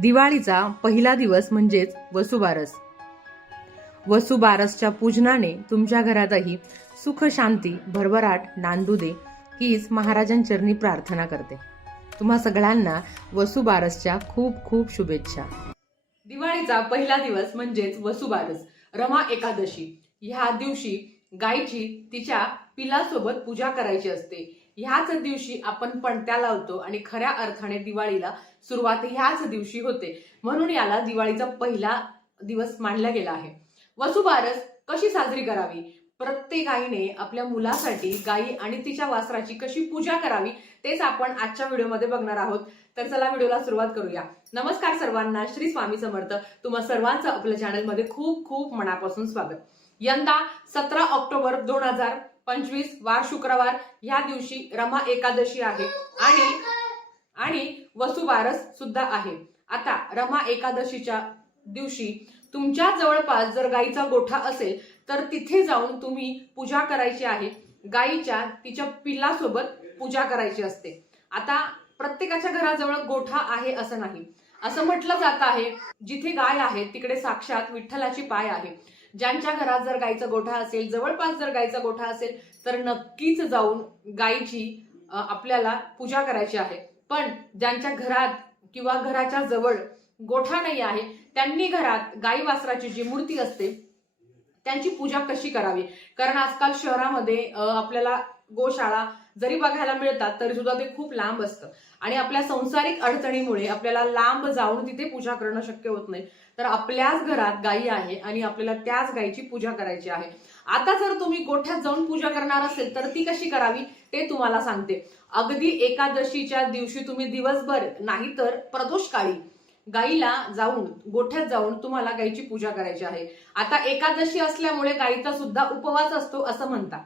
दिवाळीचा पहिला दिवस म्हणजेच वसुबारस. वसुबारसच्या पूजनाने तुमच्या घरातही सुख शांती भरभराट नांदू दे हीच महाराजांचरणी प्रार्थना करते. तुम्हा सगळ्यांना वसुबारसच्या खूप खूप शुभेच्छा. दिवाळीचा पहिला दिवस म्हणजेच वसुबारस रमा एकादशी. ह्या दिवशी गायची तिच्या पिलासोबत पूजा करायची असते. ह्याच दिवशी आपण पणत्या लावतो आणि खऱ्या अर्थाने दिवाळीला सुरुवात ह्याच दिवशी होते. म्हणून याला दिवाळीचा पहिला दिवस मानला गेला आहे. वसुबारस कशी साजरी करावी? प्रत्येक आईने आपल्या मुलासाठी गाई आणि तिच्या वासराची कशी पूजा करावी तेच आपण आजच्या व्हिडिओमध्ये बघणार आहोत. तर चला व्हिडिओला सुरुवात करूया. नमस्कार सर्वांना श्री स्वामी समर्थ. तुम्हा सर्वांचं आपल्या चॅनलमध्ये खूप खूप मनापासून स्वागत. यंदा सतरा ऑक्टोबर दोन हजार पंचवीस वार शुक्रवार या दिवशी रमा एकादशी आहे. आणि आणि वसुबारस सुद्धा आहे. आता रमा एकादशीच्या दिवशी तुमच्या जवळपास जर गाईचा गोठा असेल तर तिथे जाऊन तुम्ही पूजा करायची आहे. गाईच्या तिच्या पिल्लासोबत पूजा करायची असते. आता प्रत्येकाच्या घराजवळ गोठा आहे असं नाही. असं म्हटलं जात आहे जिथे गाय आहे तिकडे साक्षात विठ्ठलाची पाय आहे. ज्यांच्या घरात जर गायचा गोठा असेल जवळपास जर गायचा गोठा असेल तर नक्कीच जाऊन गायची आपल्याला पूजा करायची आहे. पण ज्यांच्या घरात किंवा घराच्या जवळ गोठा नाही आहे त्यांनी घरात गाई वासराची जी मूर्ती असते त्यांची पूजा कशी करावी? कारण आजकाल शहरामध्ये आपल्याला गोशाळा जरी बघायला मिळतात तरी सुद्धा ते खूप लांब असतं. आणि आपल्या संसारिक अडचणीमुळे आपल्याला लांब जाऊन तिथे पूजा करणं शक्य होत नाही. तर आपल्याच घरात गायी आहे आणि आपल्याला त्याच गायीची पूजा करायची आहे. आता जर तुम्ही गोठ्यात जाऊन पूजा करणार असेल तर ती कशी करावी ते तुम्हाला सांगते. अगदी एकादशीच्या दिवशी तुम्ही दिवसभर नाही तर प्रदोष काळी गाईला जाऊन गोठ्यात जाऊन तुम्हाला गायीची पूजा करायची आहे. आता एकादशी असल्यामुळे गाईचा सुद्धा उपवास असतो असं म्हणतात.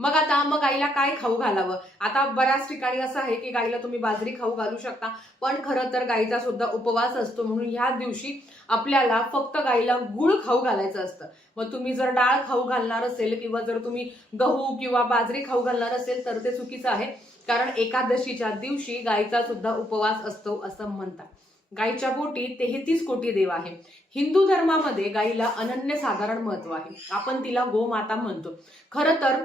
मग आता मग गाईला काय खाऊ घालावं? आता बऱ्याच ठिकाणी असं आहे की गाईला तुम्ही बाजरी खाऊ घालू शकता पण खरं तर गाईचा सुद्धा उपवास असतो. म्हणून ह्या दिवशी आपल्याला फक्त गाईला गुळ खाऊ घालायचं असतं. मग तुम्ही जर डाळ खाऊ घालणार असेल किंवा जर तुम्ही गहू किंवा बाजरी खाऊ घालणार असेल तर ते चुकीचं आहे. कारण एकादशीच्या दिवशी गायीचा सुद्धा उपवास असतो असं म्हणतात. गायीच्या बोटी तेहतीस कोटी देव आहे. हिंदू धर्मामध्ये गायीला अनन्यसाधारण महत्त्व आहे. आपण तिला गोमाता म्हणतो. खरं तर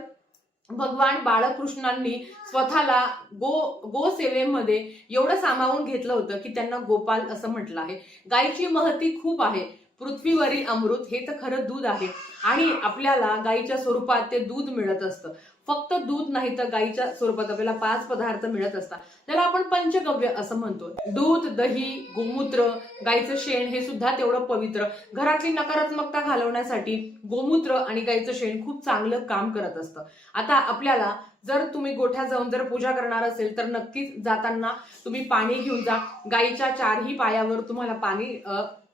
भगवान बाळकृष्णांनी स्वतःला गो गोसेवेमध्ये एवढं सामावून घेतलं होतं की त्यांना गोपाल असं म्हटलं आहे. गायीची महती खूप आहे. पृथ्वीवरील अमृत हे तर खरं दूध आहे. आणि आपल्याला गाईच्या स्वरूपात ते दूध मिळत असतं. फक्त दूध नाही तर गाईच्या स्वरूपात आपल्याला पाच पदार्थ मिळत असतात. त्याला आपण पंचगव्य असं म्हणतो. दूध दही गोमूत्र गाईचं शेण हे सुद्धा तेवढं पवित्र. घरातली नकारात्मकता घालवण्यासाठी गोमूत्र आणि गाईचं शेण खूप चांगलं काम करत असतं. आता आपल्याला जर तुम्ही गोठ्या जाऊन जर पूजा करणार असेल तर नक्कीच जाताना तुम्ही पाणी घेऊन जा. गाईच्या चारही पायावर तुम्हाला पाणी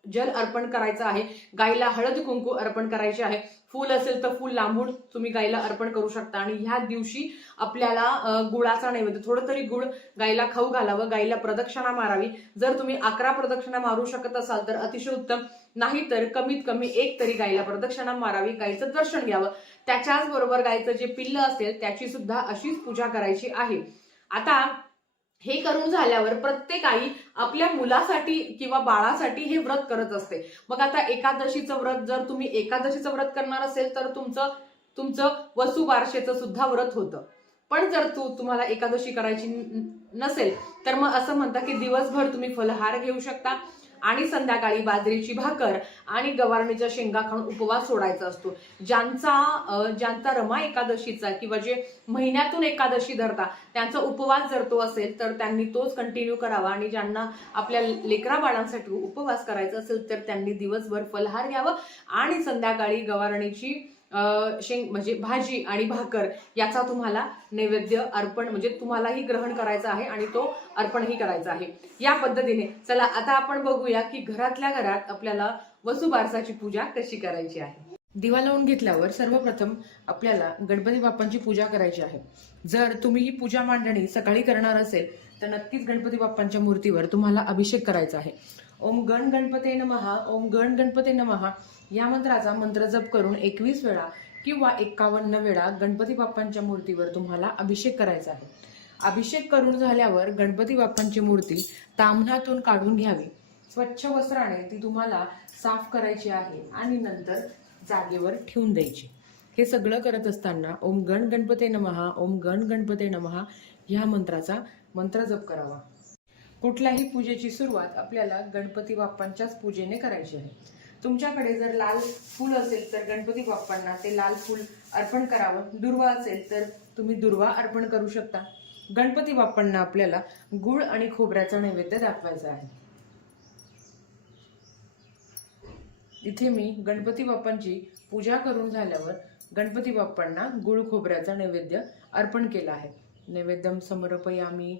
जल अर्पण करायचं आहे. गायीला हळद कुंकू अर्पण करायचे आहे. फूल असेल तर फूल लांबून तुम्ही गायीला अर्पण करू शकता. आणि ह्या दिवशी आपल्याला गुळाचा नैवेद्य थोडं तरी गुळ गायीला खाऊ घालावं गायीला प्रदक्षिणा मारावी. जर तुम्ही अकरा प्रदक्षिणा मारू शकत असाल तर अतिशय उत्तम. नाही तर कमीत कमी एक तरी गायीला प्रदक्षिणा मारावी गायीचं दर्शन घ्यावं. त्याच्याच बरोबर गायीचं जे पिल्ल असेल त्याची सुद्धा अशीच पूजा करायची आहे. आता हे करून झाल्यावर प्रत्येक आई आपल्या मुलासाठी किंवा बाळासाठी हे व्रत करत असते. मग आता एकादशीचं व्रत जर तुम्ही एकादशीचं व्रत करणार असेल तर तुमचं तुमचं वसुबारशेचं सुद्धा व्रत होतं. पण जर तू तुम्हाला एकादशी करायची नसेल तर मग असं म्हणता की दिवसभर तुम्ही फलहार घेऊ शकता. आणि संध्याकाळी बाजरीची भाकर आणि गवारणीच्या शेंगा खाऊन उपवास सोडायचा असतो. ज्यांचा ज्यांचा रमा एकादशीचा किंवा जे महिन्यातून एकादशी धरता त्यांचा उपवास जर तो असेल तर त्यांनी तोच कंटिन्यू करावा आणि ज्यांना आपल्या लेकरा बाळांसाठी उपवास करायचा असेल तर त्यांनी दिवसभर फलहार घ्यावा आणि संध्याकाळी गवारणीची शेंग म्हणजे भाजी आणि भाकर याचा तुम्हाला नैवेद्य अर्पण म्हणजे तुम्हालाही ग्रहण करायचा आहे आणि तो अर्पणही करायचा आहे. या पद्धतीने चला आता आपण बघूया की घरातल्या घरात आपल्याला वसुबारसाची पूजा कशी करायची आहे. दिवा लावून घेतल्यावर सर्वप्रथम आपल्याला गणपती बाप्पांची पूजा करायची आहे. जर तुम्ही ही पूजा मांडणी सकाळी करणार असेल तर नक्कीच गणपती बाप्पांच्या मूर्तीवर तुम्हाला अभिषेक करायचा आहे. ओम गण गणपते नमहा ओम गण गणपते नमहा या मंत्राचा मंत्र जप करून एकवीस वेळा किंवा एक्कावन्न वेळा गणपती बाप्पांच्या मूर्तीवर तुम्हाला अभिषेक करायचा आहे. अभिषेक करून झाल्यावर गणपती बाप्पांची मूर्ती ताम्हणातून काढून घ्यावी. स्वच्छ वस्त्राने ती तुम्हाला साफ करायची आहे आणि नंतर जागेवर ठेवून द्यायची. हे सगळं करत असताना ओम गण गणपते नमहा ओम गण गणपते नमहा ह्या मंत्राचा मंत्र जप करावा. कुठल्याही पूजेची सुरुवात आपल्याला गणपती बाप्पांच्याच पूजेने करायची आहे. तुमच्याकडे जर लाल फूल असेल तर गणपती बाप्पांना ते लाल फूल अर्पण करावं. दुर्वा असेल तर तुम्ही दुर्वा अर्पण करू शकता. गणपती बाप्पांना आपल्याला गुळ आणि खोबऱ्याचा नैवेद्य दाखवायचा आहे. इथे मी गणपती बाप्पांची पूजा करून झाल्यावर गणपती बाप्पांना गुळ खोबऱ्याचा नैवेद्य अर्पण केला आहे. नैवेद्यम समर्पयामी.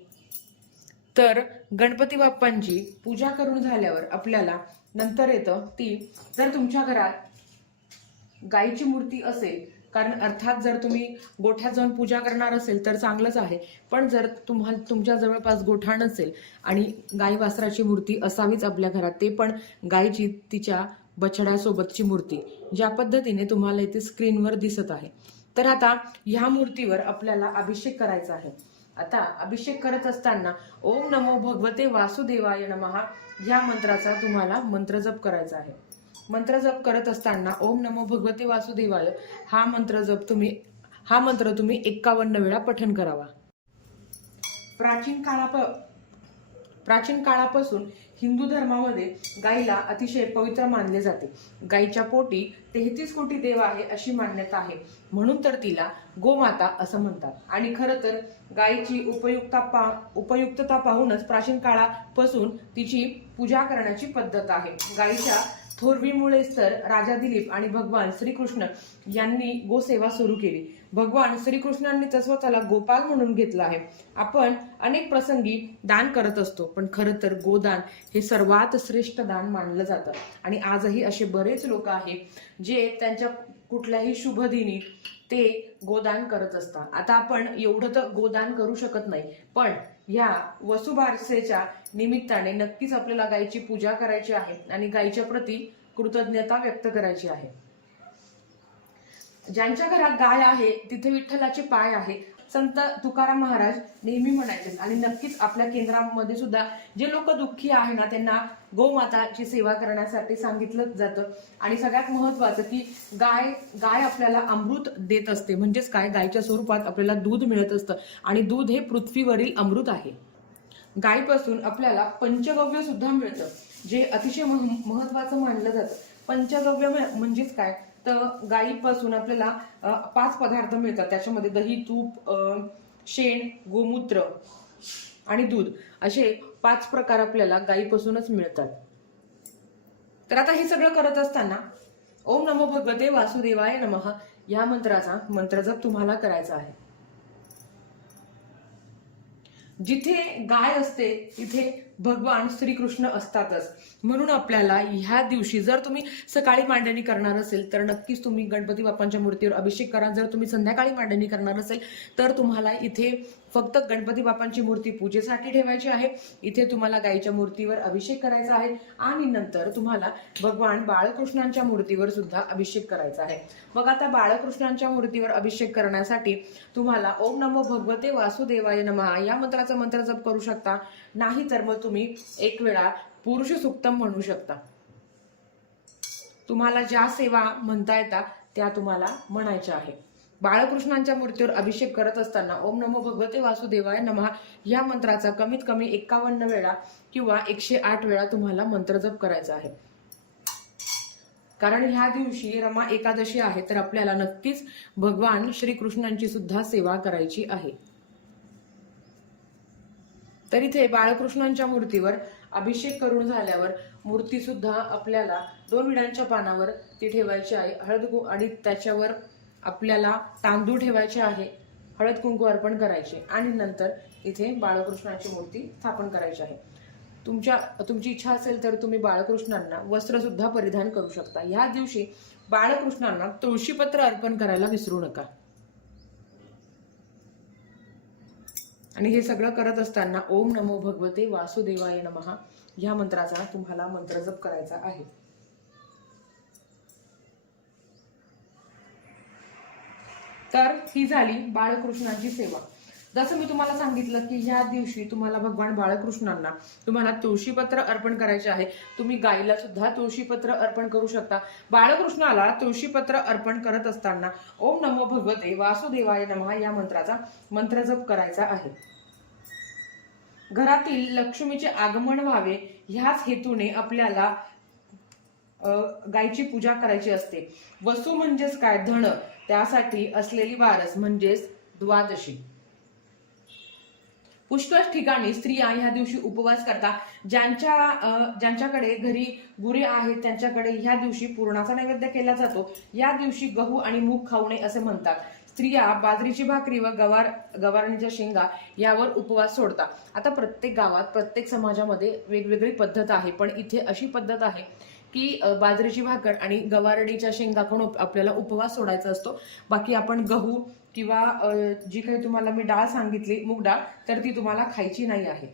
तर गणपती बाप्पांची पूजा करून झाल्यावर आपल्याला नंतर येतं ती जर तुमच्या घरात गायीची मूर्ती असेल कारण अर्थात जर तुम्ही गोठ्यात जाऊन पूजा करणार असेल तर चांगलंच आहे. पण जर तुम्हाला तुमच्या जवळपास गोठा नसेल आणि गाई वासराची मूर्ती असावीच आपल्या घरात ते पण गायीची तिच्या बछड्यासोबतची मूर्ती ज्या पद्धतीने तुम्हाला इथे स्क्रीनवर दिसत आहे. तर आता ह्या मूर्तीवर आपल्याला अभिषेक करायचा आहे. आता अभिषेक करत असताना ओम नमो भगवते वासुदेवाय नमहा या मंत्राचा तुम्हाला मंत्र जप करायचा आहे. मंत्र जप करत असताना ओम नमो भगवते वासुदेवाय हा मंत्र जप तुम्ही हा मंत्र तुम्ही एक्कावन्न वेळा पठण करावा. प्राचीन काळाप प्राचीन काळापासून हिंदू धर्मामध्ये गायीला अतिशय पवित्र मानले जाते. गायीच्या पोटी तेहतीस कोटी देव आहे अशी मान्यता आहे. म्हणून तर तिला गोमाता असं म्हणतात. आणि खरं तर गायीची उपयुक्ता पा उपयुक्तता पाहूनच प्राचीन काळापासून तिची पूजा करण्याची पद्धत आहे. गायीच्या थोरवीमुळेच तर राजा दिलीप आणि भगवान श्रीकृष्ण यांनी गोसेवा सुरू केली. भगवान श्रीकृष्णांनी स्वतःला गोपाल म्हणून घेतला आहे. आपण अनेक प्रसंगी दान करत असतो पण खरं तर गोदान हे सर्वात श्रेष्ठ दान मानलं जातं. आणि आजही असे बरेच लोक आहेत जे त्यांच्या कुठल्याही शुभदिनी ते गोदान करत असतात. आता आपण एवढं तर गोदान करू शकत नाही पण ह्या वसुबारसेच्या निमित्ताने नक्कीच आपल्याला गायीची पूजा करायची आहे आणि गायीच्या प्रती कृतज्ञता व्यक्त करायची आहे. ज्यांच्या घरात गाय आहे तिथे विठ्ठलाचे पाय आहे. संत तुकाराम महाराज नेहमी म्हणायचे आणि नक्कीच आपल्या केंद्रामध्ये सुद्धा जे लोक दुःखी आहे ना त्यांना गोमाताची सेवा करण्यासाठी सांगितलं जातं. आणि सगळ्यात महत्वाचं की गाय गाय आपल्याला अमृत देत असते. म्हणजेच काय? गायच्या स्वरूपात आपल्याला दूध मिळत असतं. आणि दूध हे पृथ्वीवरील अमृत आहे. गायीपासून आपल्याला पंचगव्य सुद्धा मिळतं जे अतिशय मह- महत्वाचं मानलं जातं. पंचगव्य म्हणजेच काय? तर गाईपासून आपल्याला पाच पदार्थ मिळतात. त्याच्यामध्ये दही तूप शेण गोमूत्र आणि दूध असे पाच प्रकार आपल्याला गाईपासूनच मिळतात. तर आता हे सगळं करत असताना ओम नमो भगवते वासुदेवाय नमः या मंत्राचा मंत्रजप तुम्हाला करायचा आहे. जिथे गाय असते तिथे भगवान श्रीकृष्ण असतातच. म्हणून आपल्याला ह्या दिवशी जर तुम्ही सकाळी मांडणी करणार असेल तर नक्कीच तुम्ही गणपती बाप्पांच्या मूर्तीवर अभिषेक करा. जर तुम्ही संध्याकाळी मांडणी करणार असेल तर तुम्हाला इथे फक्त गणपती बाप्पांची मूर्ती पूजेसाठी ठेवायची आहे. इथे तुम्हाला गायीच्या मूर्तीवर अभिषेक करायचा आहे. आणि नंतर तुम्हाला भगवान बाळकृष्णांच्या मूर्तीवर सुद्धा अभिषेक करायचा आहे. मग आता बाळकृष्णांच्या मूर्तीवर अभिषेक करण्यासाठी तुम्हाला ओम नमो भगवते वासुदेवाय नमः या मंत्राचा मंत्र जप करू शकता. नाही तर मग तुम्ही एक वेळा पुरुष सुक्तम म्हणू शकता. तुम्हाला ज्या सेवा म्हणता येतात त्या तुम्हाला म्हणायच्या आहे. बाळकृष्णांच्या मूर्तीवर अभिषेक करत असताना ओम नमो भगवते वासुदेवाय नमः या मंत्राचा कमीत कमी एकावन्न वेळा किंवा एकशे आठ वेळा तुम्हाला मंत्रजप करायचा आहे. कारण ह्या दिवशी रमा एकादशी आहे तर आपल्याला नक्कीच भगवान श्रीकृष्णांची सुद्धा सेवा करायची आहे. तर इथे बाळकृष्णांच्या मूर्तीवर अभिषेक करून झाल्यावर मूर्ती सुद्धा आपल्याला दोन विड्यांच्या पानावर ती ठेवायची आहे. हळद आणि त्याच्यावर आपल्याला तांदूळ ठेवायचे आहे हळद कुंकू अर्पण करायचे आणि नंतर इथे बाळकृष्णाची मूर्ती स्थापन करायची आहे. तुमच्या तुमची इच्छा असेल तर तुम्ही बाळकृष्णांना वस्त्रसुद्धा परिधान करू शकता. ह्या दिवशी बाळकृष्णांना तुळशीपत्र अर्पण करायला विसरू नका. आणि हे सगळं करत असताना ओम नमो भगवते वासुदेवाय नमः ह्या मंत्राचा तुम्हाला मंत्रजप करायचा आहे. तर ही झाली बाळकृष्णाची सेवा. जसं मी तुम्हाला सांगितलं की ह्या दिवशी तुम्हाला भगवान बाळकृष्णांना तुम्हाला तुळशीपत्र अर्पण करायचे आहे. तुम्ही गाईला सुद्धा तुळशीपत्र अर्पण करू शकता. बाळकृष्णाला तुळशीपत्र अर्पण करत असताना ओम नमो भगवते वासुदेवाय नमः या मंत्राचा मंत्र जप करायचा आहे. घरातील लक्ष्मीचे आगमन व्हावे ह्याच हेतूने आपल्याला गायची पूजा करायची असते. वसू म्हणजेच काय? धन त्यासाठी असलेली वारस म्हणजेच द्वादशी. पुष्कळ ठिकाणी स्त्रिया ह्या दिवशी उपवास करतात. ज्यांच्या ज्यांच्याकडे घरी गुरे आहेत त्यांच्याकडे ह्या दिवशी पूर्णाचा नैवेद्य केला जातो. या दिवशी गहू आणि मूग खाऊ असे म्हणतात. स्त्रिया बाजरीची भाकरी व गवार गवारणीच्या शेंगा यावर उपवास सोडतात. आता प्रत्येक गावात प्रत्येक समाजामध्ये वेगवेगळी पद्धत आहे पण इथे अशी पद्धत आहे की बाजरीची भाकर आणि गवारडीच्या शेंगा पण आपल्याला उपवास सोडायचा असतो. बाकी आपण गहू किंवा जी काही तुम्हाला मी डाळ सांगितली मूग डाळ तर ती तुम्हाला खायची नाही आहे.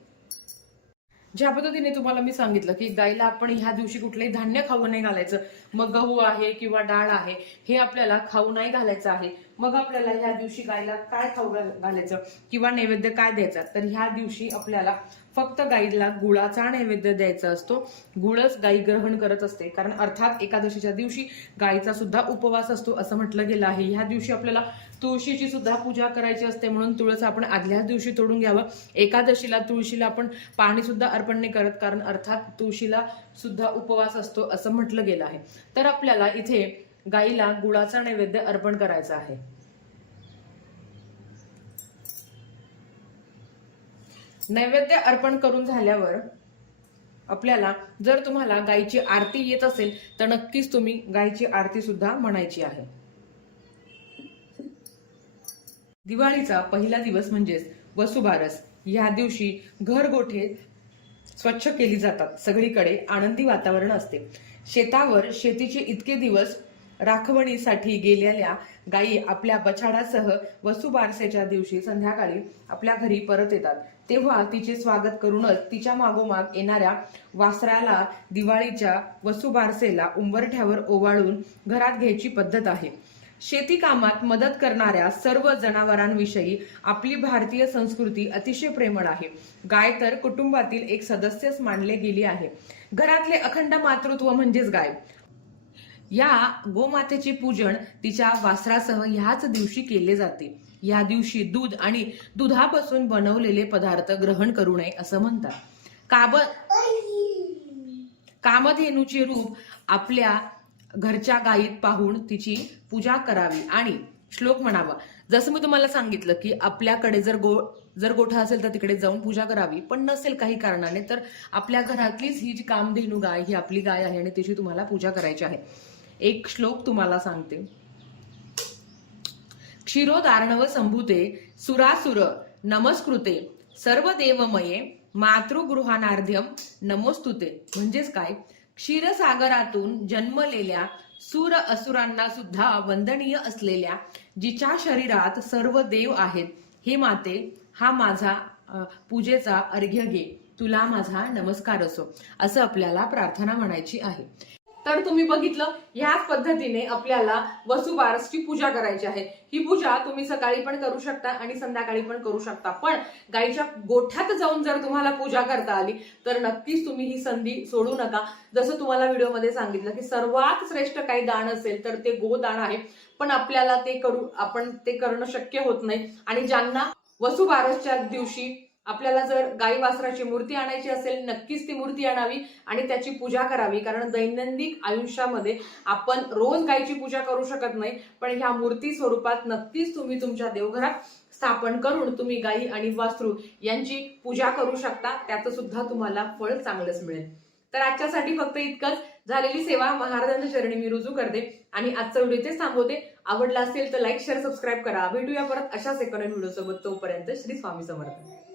ज्या पद्धतीने तुम्हाला मी सांगितलं की गायला आपण ह्या दिवशी कुठलंही धान्य खाऊ नाही घालायचं. मग गहू आहे किंवा डाळ आहे हे आपल्याला खाऊ नाही घालायचं आहे. मग आपल्याला ह्या दिवशी गायला काय खाऊ घालायचं? किंवा नैवेद्य काय द्यायचा? तर ह्या दिवशी आपल्याला फक्त गाईला गुळाचा नैवेद्य द्यायचा असतो. गुळच गाई ग्रहण करत असते. कारण अर्थात एकादशीच्या दिवशी गाईचा सुद्धा उपवास असतो असं म्हटलं गेलं आहे. ह्या दिवशी आपल्याला तुळशीची सुद्धा पूजा करायची असते म्हणून तुळस आपण आदल्याच दिवशी तोडून घ्यावं. एकादशीला तुळशीला आपण पाणी सुद्धा अर्पण नाही करत कारण अर्थात तुळशीला सुद्धा उपवास असतो असं म्हटलं गेलं आहे. तर आपल्याला इथे गाईला गुळाचा नैवेद्य अर्पण करायचा आहे. नैवेद्य अर्पण करून झाल्यावर आपल्याला जर तुम्हाला गायीची आरती येत असेल तर नक्कीच तुम्ही गायीची आरती सुद्धा म्हणायची आहे. दिवाळीचा पहिला दिवस म्हणजेच वसुबारस. ह्या दिवशी घरगोठे स्वच्छ केली जातात. सगळीकडे आनंदी वातावरण असते. शेतावर शेतीचे इतके दिवस राखवणीसाठी गेलेल्या गायी आपल्या बछाडासह वसुबारसेच्या दिवशी संध्याकाळी आपल्या घरी परत येतात. तेव्हा तिचे स्वागत करूनच तिच्या मागोमाग येणाऱ्या वासराला दिवाळीच्या वसुबारसेला उंबरठ्यावर ओवाळून घरात घ्यायची पद्धत आहे. शेती कामात मदत करणाऱ्या सर्व जनावरांविषयी आपली भारतीय संस्कृती अतिशय प्रेमळ आहे. गाय तर कुटुंबातील एक सदस्यच मानले गेली आहे. घरातले अखंड मातृत्व म्हणजेच गाय. या गोमातेचे पूजन तिच्या वासरासह ह्याच दिवशी केले जाते. या दिवशी दूध आणि दुधापासून बनवलेले पदार्थ ग्रहण करू नये असं म्हणतात. काब कामधेनूचे रूप आपल्या घरच्या गायीत पाहून तिची पूजा करावी. आणि श्लोक म्हणावा जसं मी तुम्हाला सांगितलं की आपल्याकडे जर गो जर गोठा असेल तर तिकडे जाऊन पूजा करावी पण नसेल काही कारणाने तर आपल्या घरातलीच ही जी कामधेनू गाय ही आपली गाय आहे आणि तिची तुम्हाला पूजा करायची आहे. एक श्लोक तुम्हाला सांगते. क्षीरोदार्णव संभूते सुरासुर नमस्कृते सर्व देवमये मातृगृहानार्ध्यम नमोस्तुते. म्हणजेच काय? क्षीरसागरातून जन्मलेल्या सुर असुरांना सुद्धा वंदनीय असलेल्या जिच्या शरीरात सर्व देव आहेत हे माते हा माझा पूजेचा अर्घ्य घे. तुला माझा नमस्कार असो. असं आपल्याला प्रार्थना म्हणायची आहे. तर तुम्ही बघितलं ह्याच पद्धतीने आपल्याला वसुबारसची पूजा करायची आहे. ही पूजा तुम्ही सकाळी पण करू शकता आणि संध्याकाळी पण करू शकता. पण गाईच्या गोठ्यात जाऊन जर तुम्हाला पूजा करता आली तर नक्कीच तुम्ही ही संधी सोडू नका. जसं तुम्हाला व्हिडिओमध्ये सांगितलं की सर्वात श्रेष्ठ काही दान असेल तर ते गोदान आहे. पण आपल्याला ते करू आपण ते करणं शक्य होत नाही. आणि ज्यांना वसुबारसच्या दिवशी आपल्याला जर गाई वासराची मूर्ती आणायची असेल नक्कीच ती मूर्ती आणावी आणि त्याची पूजा करावी. कारण दैनंदिन आयुष्यामध्ये आपण रोज गायची पूजा करू शकत नाही पण ह्या मूर्ती स्वरूपात नक्कीच तुम्ही तुमच्या देवघरात स्थापन करून तुम्ही गाई आणि वासरू यांची पूजा करू शकता. त्याचं सुद्धा तुम्हाला फळ चांगलंच मिळेल. तर आजच्यासाठी फक्त इतकंच. झालेली सेवा महाराजांच्या चरणी मी रुजू करते आणि आजचा व्हिडिओ ते थांबवते. आवडला असेल तर लाईक शेअर सबस्क्राईब करा. भेटूया परत अशाच एका व्हिडिओ सोबत तोपर्यंत श्री स्वामी समर्थ.